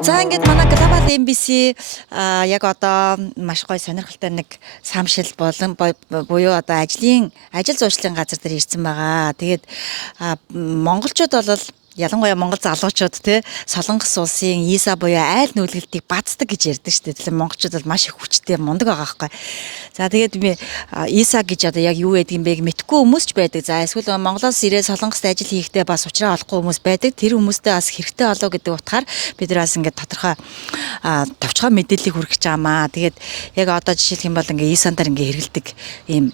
За ингээд манай Global MBC яг одоо маш гоё сонирхолтой нэг самшил болон буюу одоо ажил зуушлын газар дээр ирсэн байгаа. Тэгээд монголчууд бол ялангуяа монгол залуучууд те Солонгос улсын ИСА буюу айл нүүлгэлтийг бацдаг гэж ярьдаг шүү дээ. Тэгэхээр монголчууд бол маш их хүчтэй мундаг байгаа байхгүй. За тэгээд би ИСА гэж одоо яг юу гэдэг юм бэ мэдэхгүй хүмүүс ч байдаг. За эсвэл Монголоос ирээд Солонгост ажил хийхдээ бас уучраа олохгүй хүмүүс байдаг. Тэр хүмүүстээ бас хэрэгтэй болоо гэдэг утгаар бид нар бас ингээд тодорхой товчхон мэдээллийг хүргэж байгаамаа. Тэгээд яг одоо жишээлх юм бол ингээд ИСА-н дээр ингээд хэрэгэлдэг ийм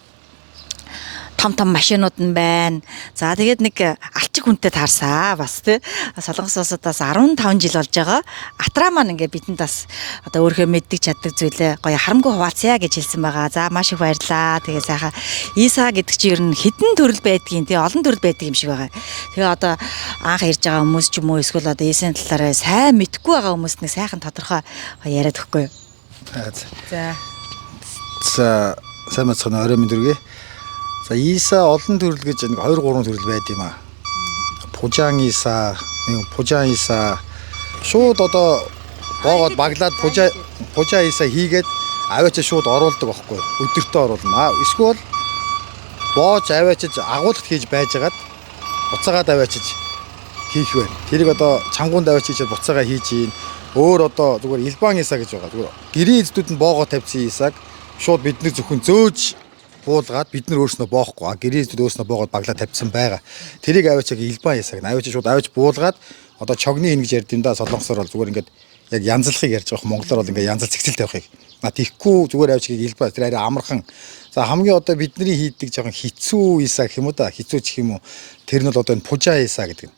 том машинууд нь байна. За тэгээд нэг алчиг хүнтэй таарсаа бас тий Солонгос улсуудаас 15 жил болж байгаа. Атраа маань ингээ бидэнд бас одоо өөрхөө мэддэг чаддаг зүйлээ гоё харамгүй хуваалцъя гэж хэлсэн байгаа. За маш их баярлаа. Тэгээ сайхан ИСА гэдэг чинь ер нь хідэн төрөл байдгийн тий олон төрөл байдаг юм шиг байгаа. Тэгээ одоо анх ирж байгаа хүмүүс ч юм уу эсвэл одоо ИСА-ны талаараа сайн мэдгүй байгаа хүмүүст нэг сайхан тодорхой яриад өгөхгүй юу. За сайн мэцхан орой мэдрэгэй. За ИСА олон төрөл гэж нэг 2 3 төрөл байд юм аа. Пужаан ИСА, пужаан ИСА шууд одоо боогод баглаад пужаа ИСА хийгээд аваачаа шууд оруулдаг байхгүй. Өдөртөө оруулна. Эсвэл боож аваачиж агуулгад хийж байжгаад буцаагаад аваачиж хийх вэ. Тэрийг одоо чангуунд аваачиж буцаагаа хийж ийн. Өөр одоо зүгээр илбан ИСА гэж байгаа. Зүгээр гэрийн эзэдүүд нь боогоо тавьсан ИСАг шууд бидний зөвхөн зөөж буулгаад бид нар өөрснөө боохгүй гэрээ өөрснөө боогод баглаа тавьсан байгаа. Тэрийг аваачааг илбан ясаг аваачаа шууд аваач буулгаад одоо чогны хин гэж ярьд юм да. Солонгосоор бол зүгээр ингээд яг янзлахыг ярьж байгаа. Монголоор бол ингээд янзал цэгцэл тавихыг. Тийхгүй зүгээр аваачааг илбан тэр арай амархан. За хамгийн одоо бидний хийдэг жоохон хэцүү ИСА гэх юм уу да. Хэцүү ч гэх юм уу. Тэр нь бол одоо энэ пужаа ИСА гэдэг.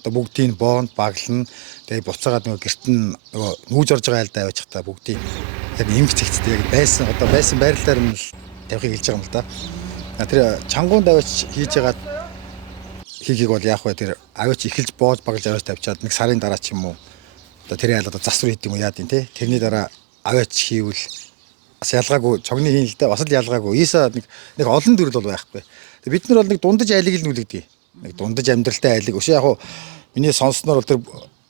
Одоо бүгдийг боонд баглана. Тэгээ буцаагаад нөгөө гэрт нь нөгөө нүүж орж байгаа айлдаа аваачих та бүгдийг яг эмх цэгцтэй яг байсан байрлалаар нь тавихыг хэлж байгаа юм л да. Тэр чангуунд аваач хийж ягаад хийхийг бол яах вэ? Тэр аваач эхэлж боож баглаж аваач тавьчаад нэг сарын дараа ч юм уу одоо тэр яалаа засвар хийдэг юм уу яад юм те. Тэрний дараа аваач хийвэл бас ялгаагүй чогны хийн л да. Бас л ялгаагүй. ИСА нэг олон төрөл бол байхгүй. Бид нар бол нэг дундаж айлыг л нүлэгдэг. Нэг дундаж амьдралтай айлыг. Өшөө яг миний сонссноор бол тэр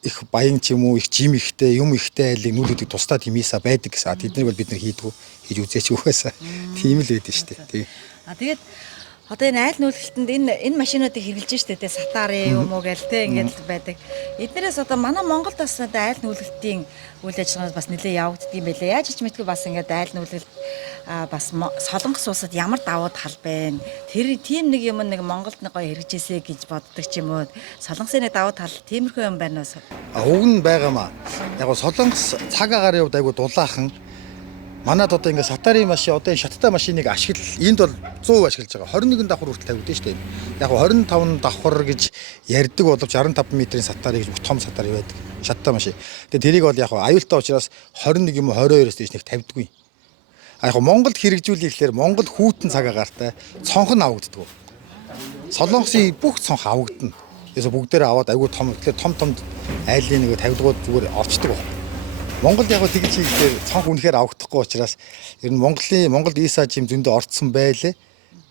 их баян ч юм уу их жим ихтэй юм ихтэй айлыг нүлэгдэг тусдаа тийм ИСА байдаг гэсэн. Тэднийг бол бид нар хийдгүү хийж үзээч угаасаа. Тийм л байдаг шүү дээ. Тэгээд одоо энэ айл нүүлгэлтэнд энэ машинуудыг хэрэгжилж штэ тэ сатари юм уу гээл тэ ингээд байдаг. Эднэрээс одоо манай Монголд бас айл нүүлгэлтийн үйл ажиллагаанд бас нэлээд явагддаг юм байлаа. Яаж ч мэдгүй бас ингээд айл нүүлгэлт бас Солонгос улсад ямар давуу тал байна. Тэр тийм нэг юм нэг Монголд нэг гоё хэрэгжээсэй гэж боддог ч юм уу. Солонгосын нэг давуу тал тиймэрхүү юм байна уу? Уг нь байгаамаа. Яг Солонгос цаг агаарын хувьд айгу дулаахан. Манад одоо ингээд сатари машин одоо энэ шаттай машиныг ашиглал энд бол 100% ашиглаж байгаа. 21 давхар хүртэл тавигдсан шүү дээ. Яг 25 давхар гэж ярьдаг боловч 65 метрийн сатари гэж том сатари байдаг. Шаттай машин. Тэгээ тэрийг бол яг аюултай учраас 21 юм уу 22-оос дээш нэг тавьдаггүй. Яг Монголд хэрэгжүүлэх гэхээр Монгол хүүтэн цаг агаартай цонх нь авагддаг. Солонгосын бүх цонх авагдана. Яса бүгдээрээ аваад айгүй том тэгэхээр том айлын нэг тавьдгууд зүгээр орчдөг байна. Монгол яг тэгж хийхээр цонх үнэхээр авахдахгүй учраас ер нь Монголд ИСА жим зөндөө орцсон байлээ.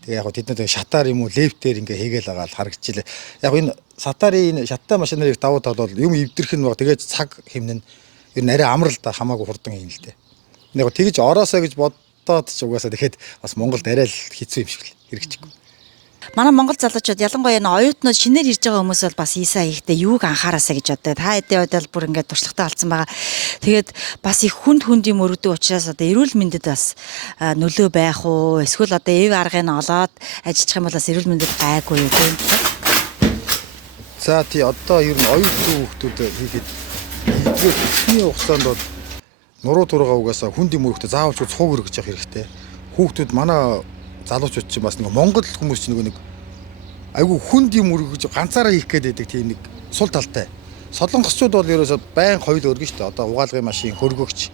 Тэгээ яг тэднээ шатаар юм уу лефтээр ингээ хийгээл байгаа л харагдчихлээ. Яг энэ сатари энэ шаттай машиныг давуу тал бол юм эвдэрх нь баг тэгээд цаг хэмнэн ер нь арай амар л да хамаагүй хурдан юм л дээ. Яг тэгж ороосоо гэж боддоод ч угаасаа тэгэхэд бас Монголд арай л хэцүү юм шиг л хэрэгжихгүй. Манай монгол залуучууд ялангуяа энэ оюутнууд шинээр ирж байгаа хүмүүс бол бас ИСА хийхдээ юуг анхаараасаа гэж боддог. Та хэдийн үед бол бүр ингээд туршлагатай болсон байгаа. Тэгээд бас их хүнд юм өргөдөг учраас одоо эрүүл мэндэд бас нөлөө байх уу? Эсвэл одоо эв аргыг нь олоод ажиллах юм бол бас эрүүл мэндэд гайгүй юу гэх юм. За тий одоо ер нь оюутны хүүхдүүд хийхэд эхний хугацаанд бол нуруу тургаа угаасаа хүнд юм өргөхдөө заавал цуг өргөж явах хэрэгтэй. Хүүхдүүд манай залуучууд чинь бас нэг Монгол хүмүүс чинь нэг айгүй хүнд юм өргөж ганцаараа хийх гээд байдаг тийм нэг сул талтай. Солонгосчууд бол ерөөсөө байн хоёул өргөн шүү дээ. Одоо угаалгын машин хөргөгч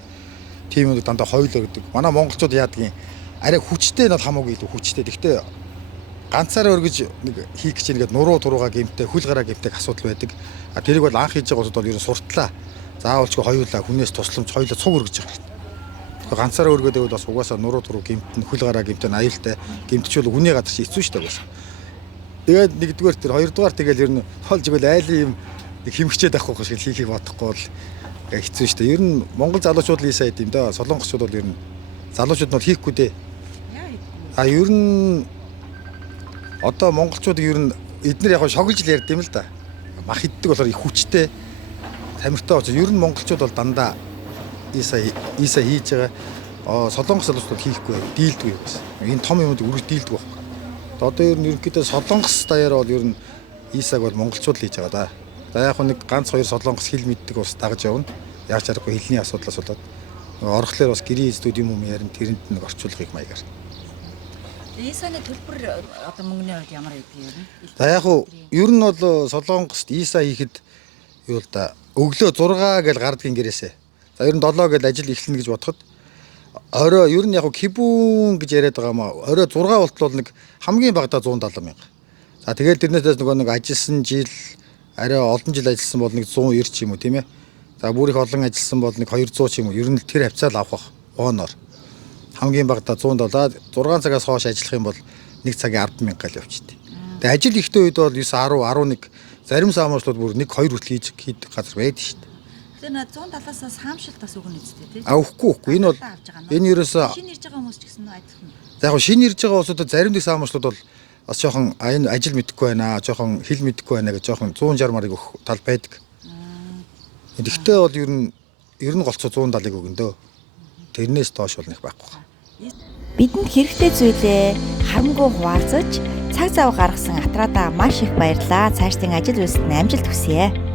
тийм нэг дандаа хоёул өргөдөг. Манай монголчууд яадгийн арай хүчтэй нь бол хамаагүй илүү хүчтэй. Гэхдээ ганцаараа өргөж нэг хийх гэж нэгэд нуруу туруугаа гэмтэй хөл гараа гэмтэй асуудал байдаг. Тэрийг бол анх хийж байгаа улсууд бол ерөн суртлаа. Заавалчгүй хоёулаа хүнээс тусламж хоёулаа цуг өргөж байгаа. Ганцаараа өргөдөг бол бас угаасаа нуруу туруу гэмтэн хөл гараа гэмтэн аюултай гэмтчүүл хүний гадар чи хэцүү шүү дээ бас. Тэгээд нэгдүгээр тэр хоёрдугаар тэгэл ер нь болж игэл айлын юм нэг хэмгчээд авахгүй шиг хийхийг бодохгүй бол хэцүү шүү дээ. Ер нь Монгол залуучууд л ийсаа хийд юм да. Солонгосчууд бол ер нь залуучууд нь хийхгүй дээ. А ер нь одоо монголчууд ер нь эдгээр яг шогилж л ярьд юм л да. Мах иддэг болохоор их хүчтэй тамиртай очоо. Ер нь монголчууд бол дандаа ийсаа хийж байгаа. Солонгос залуучууд хийхгүй дийлдэг юм гэсэн. Энэ том юмд үргэлж дийлдэг байхгүй. Одоо ер нь ерөнхийдөө солонгос даяар бол ер нь ийсаг бол монголчууд л хийж байгаа да. За яг нэг ганц хоёр солонгос хэл мэддэг ус дагаж явна. Яаж чарахгүй хэлний асуудлаас болоод орхлоор бас гэрийн эзлүүд юм ярин тэрэнд нэг орчуулгыг маягаар. Ийсаны төлбөр одоо мөнгөний хувьд ямар байдаг юм? За яг ер нь бол солонгост ийса хийхэд юу л да өглөө 6 гэж гардгийн гэрээсээ. За ер нь 7 гэж ажил эхэлнэ гэж бодоход орой ер нь яг кибүн гэж яриад байгаа маа. Орой 6 болтол нэг хамгийн багадаа 170 мянга. За тэгэл тэрнээс нөгөө нэг ажилласан жил арай олон жил ажилласан бол нэг 190 ч юм уу тийм ээ. За бүр их олон ажилласан бол нэг 200 ч юм уу. Ер нь тэр хавцаал авах ооноор хамгийн багадаа 170-аад 6 цагаас хойш ажиллах юм бол 1 цагийн 10,000 гал явчихдээ. Тэгээ ажил ихтэй үед бол 9 10 11 зарим саамчлууд бүр 1 2 хүртэл хийдэг газар байдаг шүү дээ. Тэр 170-аас саамшилт бас өгнө үстэй тий. Үгүй. Энэ бол энэ ерөөсөө шинэ ирж байгаа хүмүүс ч гэсэн айдах нь. За яг шинэ ирж байгаа хүмүүсүүд зарим нэг саамчлууд бол бас жоохон энэ ажил мэдэхгүй байна, жоохон хэл мэдэхгүй байна гэж жоохон 160 марыг өгөх тал байдаг. Тэгэхдээ бол ер нь голцоо 170-ыг өгнө дөө. Тэрнээс доош бол нэг байхгүй. Бидэнд хэрэгтэй зүйлээ харамгүй хуваалцаж цаг зав гаргасан Атраадаа маш их баярлалаа. Цаашдын ажил үйлсэд амжилт хүсье.